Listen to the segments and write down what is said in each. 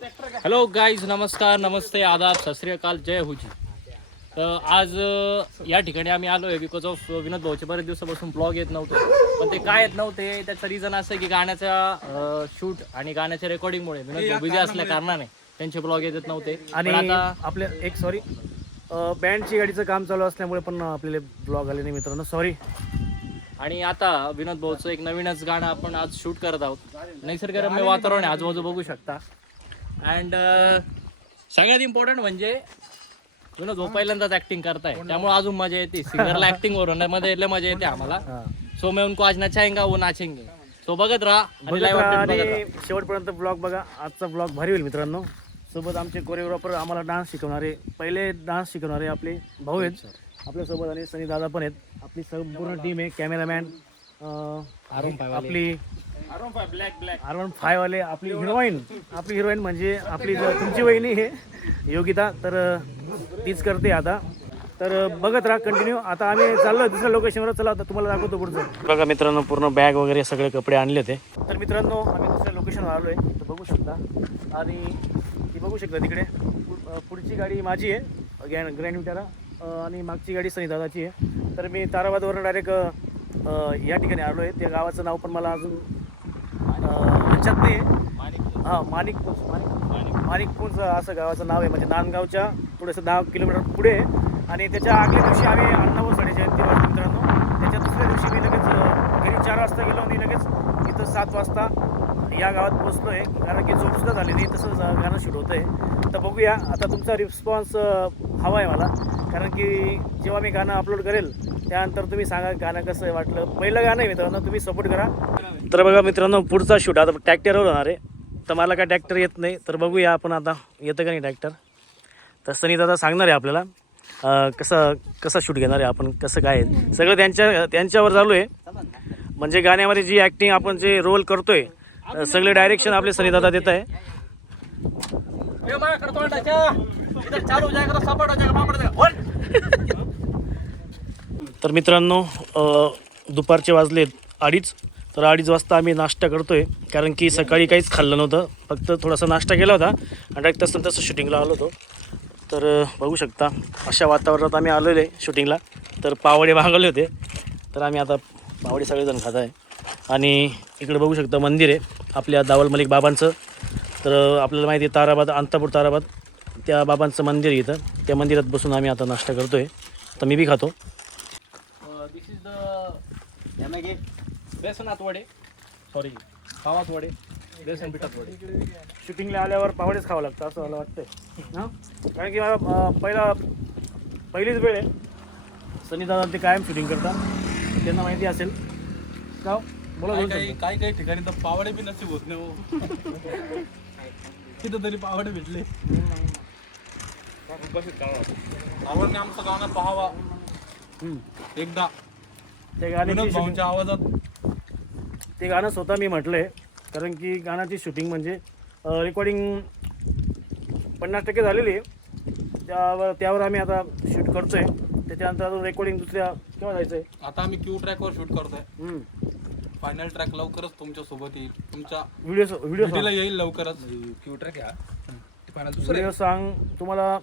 Hello guys, नमस्कार, नमस्ते, आदाब, सत श्री अकाल, जय हुजी. तर आज या ठिकाणी आम्ही आलो आहे बिकॉज ऑफ विनोद भाऊचे बरेच दिवसापासून ब्लॉग येत नव्हते. पण ते काय येत नव्हते त्याचं रिझन असं की गाण्याचा शूट आणि गाण्याच्या रेकॉर्डिंगमुळे विनोद भाऊ बिझी असल्या कारणाने त्यांचे ब्लॉग येत नव्हते. आणि आता आपले एक सॉरी बँडची गाडीचं काम चालू असल्यामुळे पण आपल्याला ब्लॉग आले नाही मित्रांनो, सॉरी. आणि आता विनोद भाऊचं एक नवीनच गाणं आपण आज शूट करत आहोत. निसर्गरम्य वातावरण आहे, आजूबाजू बघू शकता. अँड सगळ्यात इम्पॉर्टंट म्हणजे विनोद भाऊ पहिल्यांदाच ऍक्टिंग करताय, त्यामुळे अजून मजा येते. सिंगरला ऍक्टिंग वरून मध्ये लय मजा येते आम्हाला. सो मैं उनको आज नचाएंगा वो नाचेंगे. सो बघत राहा आणि live update बघत राहा. आणि शेवटपर्यंत ब्लॉग बघा. आजचा ब्लॉग भारी होईल मित्रांनो. सोबत आमचे कोरिओग्राफर, आम्हाला डान्स शिकवणारे, पहिले डान्स शिकवणारे आपले भाऊ आहेत आपल्यासोबत, आणि सनी दादा पण आहेत. आपली संपूर्ण टीम आहे. कॅमेरामॅन आपली R15 वाले, आपली हिरोईन म्हणजे आपली तुमची वहिनी हे योगिता, तर तीच करते आता. तर बघत राहा कंटिन्यू. आता आम्ही चाललो दुसऱ्या लोकेशनवर. चला आता तुम्हाला दाखवतो पुढचं. बघा मित्रांनो, पूर्ण बॅग वगैरे सगळे कपडे आणले होते. तर मित्रांनो, आम्ही दुसऱ्या लोकेशनवर आलो आहे, तर बघू शकता. आणि ती बघू शकता तिकडे पुढची गाडी माझी आहे ग्रँड विटारा, आणि मागची गाडी सनी दादाची आहे. तर मी ताराबादवरून डायरेक्ट या ठिकाणी आलो आहे. त्या गावाचं नाव पण मला अजून लक्षात नाही आहे. हां, माणिकपूंज असं गावाचं नाव आहे. म्हणजे नांदगावच्या थोडंसं 10 किलोमीटर पुढे आहे. आणि त्याच्या आगल्या दिवशी आम्ही 9 साडेचार वाजता मित्रांनो. त्याच्या दुसऱ्या दिवशी मी लगेच घरी 4 वाजता गेलो आणि लगेच इथं 7 वाजता या गावात पोचलो आहे. कारण की झोपसुद्धा झाली नाही, तसंच गाणं शूट होतं आहे. तर बघूया आता तुमचा रिस्पॉन्स हवा आहे मला, कारण की जेव्हा मी गाणं अपलोड करेल त्यानंतर तुम्ही सांगा गाणं कसं वाटलं. पहिलं गाणं आहे मित्रांनो, तुम्ही सपोर्ट करा. तर बघा मित्रांनो, पुढचा शूट आता ट्रॅक्टरवर होणार आहे. तर मला काय ट्रॅक्टर येत नाही, तर बघूया आपण आता येतं का नाही ट्रॅक्टर. तर सनी दादा सांगणार आहे आपल्याला कसं शूट घेणार आहे आपण, कसं काय आहे सगळं त्यांच्यावर चालू आहे. म्हणजे गाण्यामध्ये जी ॲक्टिंग आपण जे रोल करतोय, सगळे डायरेक्शन आपले सनी दादा देत आहे. तर मित्रांनो, दुपारचे वाजलेत 2:30. तर 2:30 वाजता आम्ही नाश्ता करतोय, कारण की सकाळी काहीच खाल्लं नव्हतं, फक्त थोडासा नाश्ता केला होता आणि डायरेक्ट तसं शूटिंगला आलो होतो. तर बघू शकता अशा वातावरणात आम्ही आलेलो आहे शूटिंगला. तर पावडे मागवले होते, तर आम्ही आता पावडे सगळेजण खात आहे. आणि इकडे बघू शकता मंदिर आहे आपल्या दावल मलिक बाबांचं. तर आपल्याला माहिती आहे ताराबाद, अंतापूर ताराबाद, त्या बाबांचं मंदिर आहे इथं. त्या मंदिरात बसून आम्ही आता नाश्ता करतोय. तर मी बी खातो. दिस इज द बेसनात वडे, सॉरी पावात वडे, बेसन पिठात वडे. शूटिंगला आल्यावर पावडेच खावं लागतं असं मला वाटतंय. हां, कारण की मला पहिलीच वेळ आहे. सनी दादा ते कायम शूटिंग करतात, त्यांना माहिती असेल का. बोला. काही ठिकाणी तर पावडे बी नसीब होत नाही हो. तिथं तरी पावडे भेटले. आवडणे आमचं गाणं पाहावा एकदा ते गाण्याची भाऊंच्या आवाजात. ते गाणं स्वतः मी म्हटलंय, कारण की गाण्याची शूटिंग म्हणजे रेकॉर्डिंग 50% झालेली आहे. त्यावर आम्ही आता शूट करतोय. त्याच्यानंतर अजून रेकॉर्डिंग दुसऱ्या केव्हा जायचं आहे. आता आम्ही क्यू ट्रॅकवर शूट करतोय. फायनल ट्रॅक लवकरच तुमच्या सोबत येईल, तुमच्या व्हिडिओ येईल लवकरच. क्यू ट्रॅक व्हिडिओ सांग तुम्हाला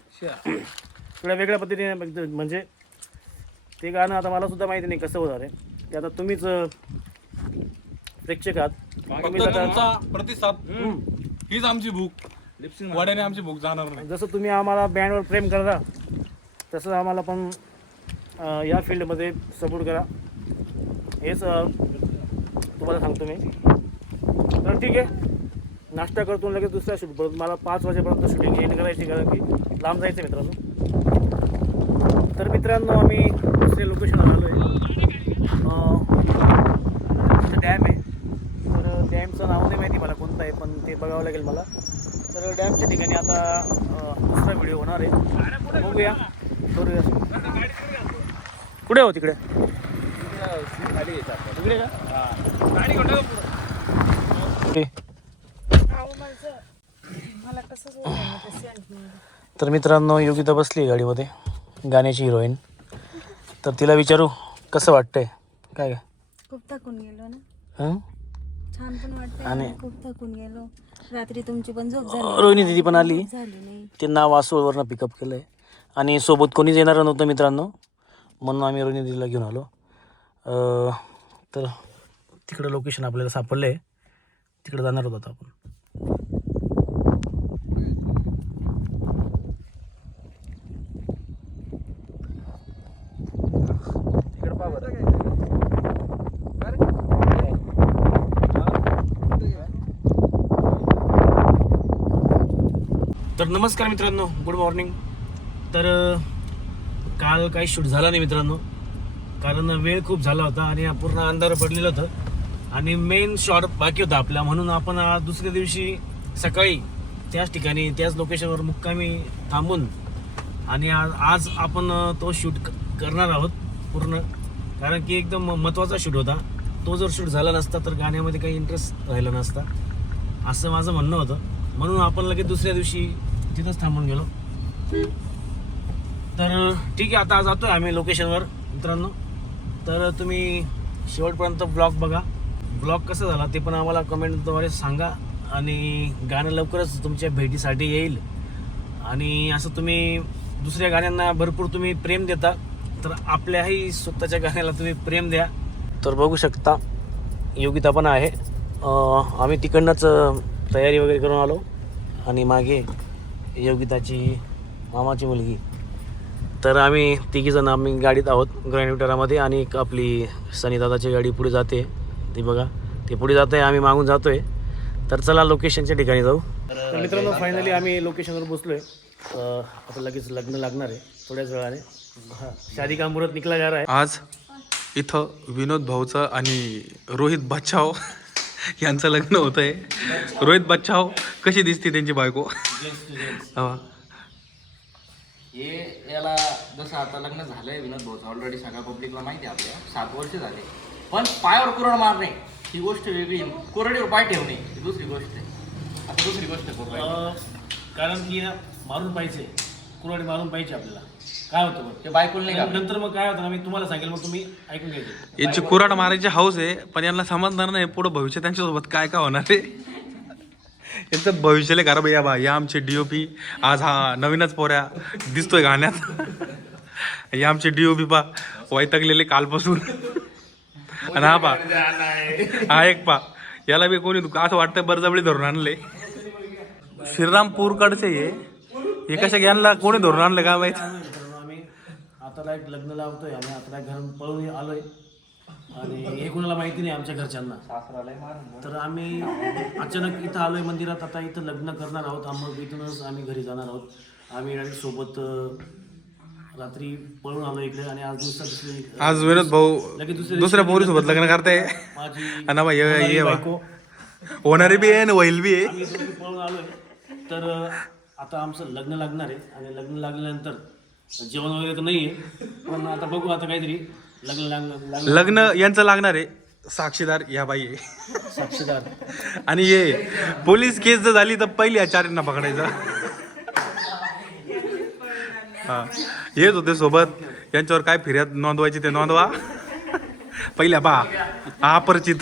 थोड्या वेगळ्या पद्धतीने. म्हणजे ते गाणं आता मला सुद्धा माहिती नाही कसं होणार आहे. ते आता तुम्हीच प्रेक्षक आहात. तुमचा प्रतिसाद हीच आमची भूक. वड्याने आमची भूक जाणार नाही. जसं तुम्ही आम्हाला बँडवर प्रेम करता, तसं आम्हाला पण या फील्डमध्ये सपोर्ट करा, हेच तुम्हाला सांगतो मी. तर ठीक आहे, नाश्ता करतो लगेच दुसऱ्या शूट परत. मला 5 वाजेपर्यंत शूटिंग एंड करायची, कारण की लांब जायचं मित्रांनो. तर मित्रांनो, आम्ही दुसऱ्या लोकेशनवर आलो आहे. तिथं डॅम आहे. तर डॅमचं नाव नाही माहिती मला कोणतं आहे, पण ते बघावं लागेल मला. तर डॅमच्या ठिकाणी आता दुसरा व्हिडिओ होणार आहे. बघूया. कुठे हो तिकडे तिकडे का. तर मित्रांनो, योगिता बसली गाडीमध्ये, गाण्याची हिरोईन. तर तिला विचारू कसं वाटतंय काय. खूप थकून गेलो ना. हं? छान पण वाटतंय आणि खूप थकून गेलो. रात्री तुमची पण झोप झाली रोहिणी दिदी पण आली. झाली नाही. त्यांना वासूवरनं पिकअप केलं आहे आणि सोबत कोणीच येणार नव्हतं मित्रांनो, म्हणून आम्ही रोहिणी दिदीला घेऊन आलो. तर तिकडं लोकेशन आपल्याला सापडलं आहे, तिकडं जाणार होतो आपण. तर नमस्कार मित्रांनो, गुड मॉर्निंग. तर काल काही शूट झाला नाही मित्रांनो, कारण वेळ खूप झाला होता आणि पूर्ण अंधार पडलेलं होतं आणि मेन शॉट बाकी होता आपला, म्हणून आपण आज दुसऱ्या दिवशी सकाळी त्याच ठिकाणी त्याच लोकेशनवर मुक्कामी थांबून आणि आज आपण तो शूट करणार आहोत पूर्ण, कारण की एकदम महत्त्वाचा शूट होता. तो जर शूट झाला नसता तर गाण्यामध्ये काही इंटरेस्ट राहिला नसता, असं माझं म्हणणं होतं. म्हणून आपण लगेच दुसऱ्या दिवशी तिथंच थांबून गेलो. तर ठीक आहे, आता जातोय आम्ही लोकेशनवर मित्रांनो. तर तुम्ही शेवटपर्यंत ब्लॉग बघा. ब्लॉग कसा झाला ते पण आम्हाला कमेंटद्वारे सांगा आणि गाणं लवकरच तुमच्या भेटीसाठी येईल. आणि असं तुम्ही दुसऱ्या गाण्यांना भरपूर तुम्ही प्रेम देता, तर आपल्याही स्वतःच्या गाण्याला तुम्ही प्रेम द्या. तर बघू शकता योगिता पण आहे. आम्ही तिकडनंच तयारी वगैरे करून आलो आणि मागे योगिताची मामाची मुलगी. तर आम्ही तिघीजण आम्ही गाडीत आहोत ग्रँड विटारामध्ये आणि एक आपली सनीदादाची गाडी पुढे जाते, ती बघा ती पुढे जाते, आम्ही मागून जातो आहे. तर चला लोकेशनच्या ठिकाणी जाऊ. तर मित्रांनो फायनली आम्ही लोकेशनवर बसलो आहे. आता लगेच लग्न लागणार आहे थोड्याच वेळाने. शादी का मुहूर्त निघला जा रहा है. आज इथं विनोद भाऊचं आणि रोहित बच्चाव यांचं लग्न होत आहे. रोहित बच्चाव कशी दिसते त्यांची बायको? हा. हे याला जसं आता लग्न झालंय विनोद भाऊचं ऑलरेडी सगळ्या पब्लिकला माहिती आहे, आपल्या 7 वर्ष झाले, पण पायावर कुऱ्हाड मारणे ही गोष्ट वेगळी, कुऱ्हाडीवर पाय ठेवणे ही दुसरी गोष्ट आहे. आता दुसरी गोष्ट करू, कारण की मारून पाहिजे, कुऱ्हाडी मारून पाहिजे आपल्याला. काय होतं मग ते बायकोला नाही का नंतर मग काय होतं ना, मी तुम्हाला सांगेल, मग तुम्ही ऐकून घ्यायचे. यांची कुऱ्हाड मारायची हाऊस आहे, पण यांना समजणार नाही पुढं भविष्य त्यांच्यासोबत काय काय होणार आहे. यांचं भविष्याला खराब या बा. या आमचे डीओपी आज हा नवीनच पोऱ्या दिसतोय गाण्यात. या आमचे डीओपी पा वैतागलेले कालपासून. आणि हा पा हा एक पा याला बी कोणी असं वाटतं बरजबळी धरून आणले. श्रीरामपूरकडचे हे कशा यांना कोणी धरून आणलं का माहिती. आम्ही आता एक लग्न लावतोय आणि आता घरून पळून आलोय आणि हे कोणाला माहिती नाही आमच्या घरच्यांना. तर आम्ही अचानक इथं आलोय मंदिरात, आता इथं लग्न करणार आहोत. मग इथूनच आम्ही घरी जाणार आहोत. आम्ही डायरेक्ट सोबत रात्री पळून आलो इकडे आणि आज दिवसात आज विनोद भाऊ दुसऱ्या पोरी सोबत लग्न करताय. माझी आणि ये बायको होणारी बी आहे आणि होईल बी आहे. आम्ही दोघी पळून आलोय. तर आता आमचं लग्न लागणार आहे आणि लग्न लागल्यानंतर जेवण वगैरे तर नाही आहे, पण आता बघू, आता काहीतरी लग्न यांचं लागणार आहे. साक्षीदार या बाई आहे, साक्षीदार. आणि ये पोलीस केस जर झाली तर पहिली आचार्यांना पकडायचं. हा येत होते सोबत, यांच्यावर काय फिर्याद नोंदवायची ते नोंदवा. पहिल्या बा अपरिचित.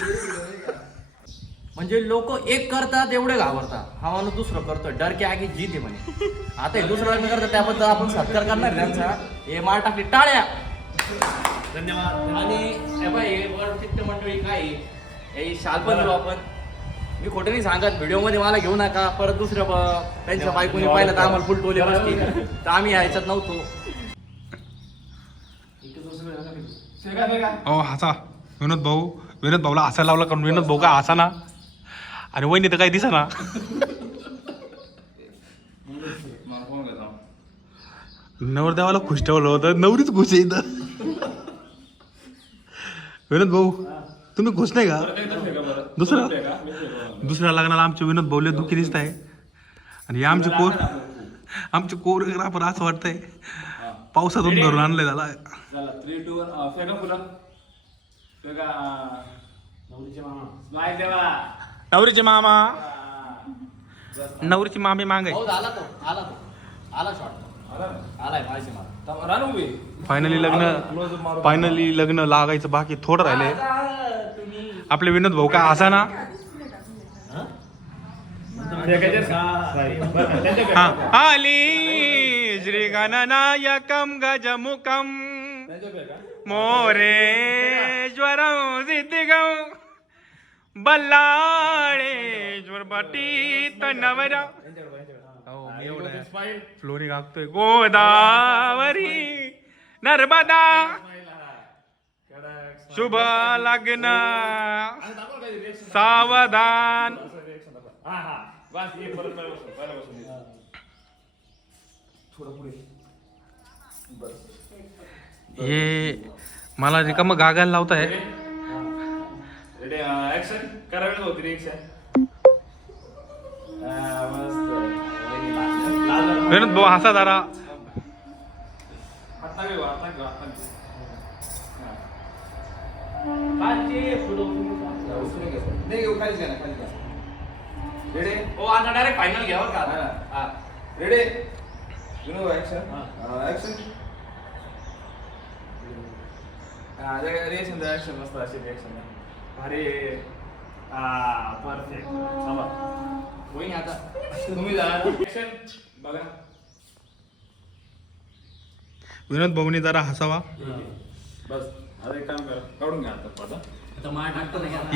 म्हणजे लोक एक करतात एवढे घाबरतात, हा माणूस दुसरं करतोय, डर के आगे जीत आहे म्हणे. आता हे दुसरं लग्न करतात त्याबद्दल आपण सत्कार करणार त्यांचा. हे मार टाकली टाळ्या. धन्यवाद. आणि हे वरचित्त मंडळी काय आहे, हे शाल पण दिलो आपण. मी खोटं नाही सांगत, व्हिडिओमध्ये मला घेऊ नका परत दुसऱ्या त्यांच्या बायकोनी पाहिलं तर आम्हाला फुल टोले बसतील, तर आम्ही यायच्यात नव्हतो. हसा विनोद भाऊला हसायला लावला, कारण विनोद भाऊ काय हसा ना आणि वहिनी तर काही दिसा ना. नवरदेवाला खुश ठेवलं होतं, नवरीच खुश आहे इथं. विनोद भाऊ तुम्ही खुश नाही का? दुसऱ्या लग्नाला आमचे विनोद भाऊ लय दुःखी दिसत आहे. आणि आमचे कोरिओग्राफर असं वाटतंय पावसातून धरून आणलंय त्याला. नवरीचे मामा नवरीची मामी मागाय. हो झाला तो आला शॉट आलाय माझी मला. फायनली लग्न लागायचं बाकी थोडं राहिलंय. आपले विनोद भाऊ काय असा ना हा आली श्री गणनायकम गजमुखम मोरेश्वरं सिद्धिगं बल्लाळेश्वर पटीत नवरा फ्लोरिंग आगतोय गोदावरी नर्मदा शुभ लग्न सावधान हे मला रिकामं गागायला लावताय विनोद भाऊ हसा जरा डायरेक्ट फायनल घ्यावं का ready Vinod action action reaction the action मस्त अशी रिएक्शन अरे परफेक्ट होईन आता तुम्ही जा ऍक्शन बघा विनोद भाऊनी जरा हसावा बस आता एक काम करा काढून घ्या आता पडदा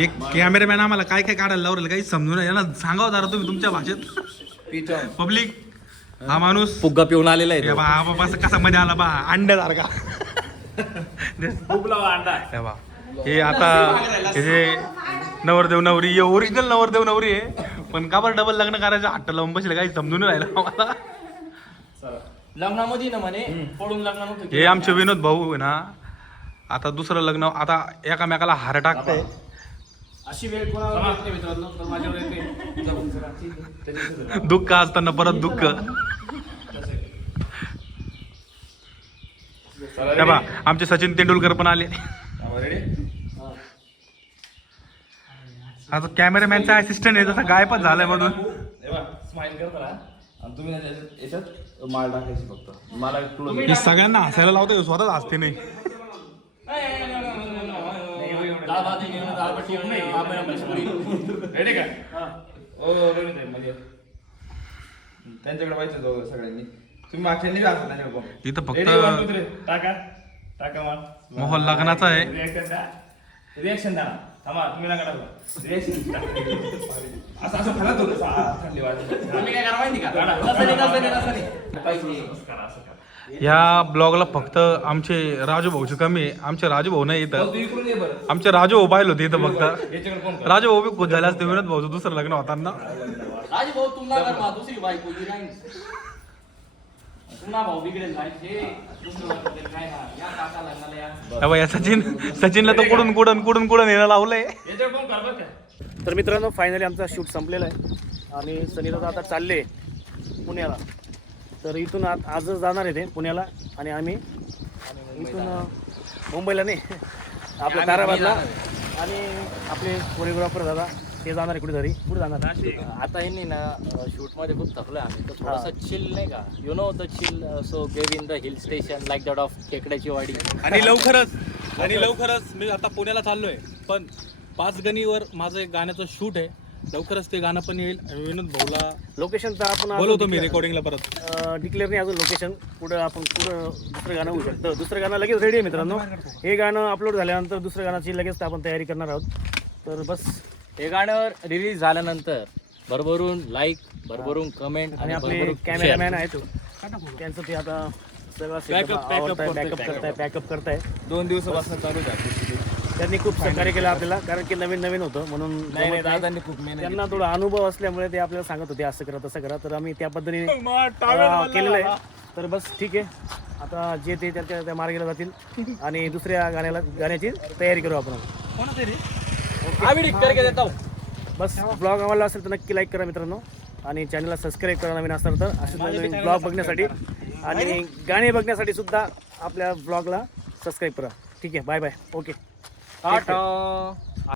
एक कॅमेरामॅन आम्हाला काय काय काढायला लावलं काही समजून यांना सांगावं जरा तुम्ही तुमच्या भाषेत पब्लिक हा माणूस फुग्गा पिऊन आलेला आहे बाबा कसा मध्ये आला बा अंड्यासारखा हे आता हे जे नवरदेव नवरी हे ओरिजिनल नवरदेव नवरी आहे पण का बरं डबल लग्न करायचं हट्ट लावून बसले काही समजून राहिलं आम्हाला लग्नामध्ये ना म्हणे पडून लग्न नव्हतं हे आमचे विनोद भाऊ आहे ना आता दुसरं लग्न आता एकामेकाला हार टाकताय अशी वेळ कोणाला येत नाही मित्रांनो तर माझ्यावर येते दुःख असताना परत दुःख हे बा आमचे सचिन तेंडुलकर पण आले आता कॅमेरामॅनचा असिस्टंट आहे जसा गायबच झालाय मधून स्माइल करता आणि तुम्ही ना याच्यात माळ टाकायची फक्त मला क्लोज हे सगळ्यांना हसायला लावतोय स्वतःच हसते नाही रेडी का ओ रेडी मध्ये त्यांच्याकडे व्हायचं दोघं सगळ्यांनी तुम्ही मागच्यांनी असं त्यांच्याकडे इथं फक्त टाका टाका माल मोहल लग्नाचा आहे रिएक्शन द्या थांबा तुम्ही नका टाकू रिएक्शन असं असं खाला थोडं थंडी वाटते आम्ही काय करा माहिती का तसं नाही या ब्लॉगला फक्त आमचे राजू भाऊचे कमी आहे आमचे राजू भाऊ नाही इथं तू इकडून ये बरं आमचे राजू भाऊ पाहिलं होते इथं फक्त याच्याकडे कोण राजू भाऊ बी खुश झाले असते विनोद भाऊचं दुसरं लग्न होताना राज भाऊ तुम्हाला कर मा दुसरी बायको ही राहील पुन्हा भाऊ बिघडेल हे दुसरं काय ना या काका लग्नाला या तेव्हा या सचिनला तर कुडून येणं लावलंय याच्याकडे कोण कर बरं का तर मित्रांनो फायनली आमचा शूट संपलेला आहे आणि सनीदादा आता चालले पुण्याला तर इथून आजच जाणार आहे ते पुण्याला आणि आम्ही इथून मुंबईला नाही आपल्या ताराबादला आणि आपले कोरिओग्राफर दादा ते जाणार आहे कुठेतरी कुठे जाणार आता यांनी ना शूट मध्ये खूप थकलोय आम्ही तर थोडासा चिल नाही का you know the chill so gave in the hill station like that of खेकड्याची वाडी आणि लवकरच मी आता पुण्याला चाललोय पण 5 गणीवर माझं एक गाण्याचं शूट आहे लवकरच ते गाणं पण येईल विनोद भाऊला लोकेशनचं आपण बोलवतो मी रेकॉर्डिंगला परत डिक्लेअर नाही अजून लोकेशन कुठं दुसरं गाणं होऊ शकतं दुसरं गाणं लगेच रेडी आहे मित्रांनो हे गाणं अपलोड झाल्यानंतर दुसऱ्या गाण्याची लगेच आपण तयारी करणार आहोत तर बस हे गाणं रिलीज झाल्यानंतर भरभरून लाईक भरभरून कमेंट आणि आपले कॅमेरामॅन आहेत त्यांचं ते आता सगळं बॅकअप करताय 2 दिवसापासून चालू आहे त्यांनी खूप सहकार्य केलं आपल्याला कारण की नवीन होतं म्हणून दादांनी खूप मेहनत त्यांना थोडा अनुभव असल्यामुळे ते आपल्याला सांगत होते असं करा तसं करा तर आम्ही त्या पद्धतीने केलेलं आहे तर बस ठीक आहे आता जे ते त्या मार्गाला जातील आणि दुसऱ्या गाण्याची तयारी करू आपण बस ब्लॉग आवडला असेल तर नक्की लाईक करा मित्रांनो आणि चॅनलला सबस्क्राईब करा नवीन असेल तर असे नवीन ब्लॉग बघण्यासाठी आणि गाणे बघण्यासाठी सुद्धा आपल्या ब्लॉगला सबस्क्राईब करा ठीक आहे बाय बाय ओके टाटा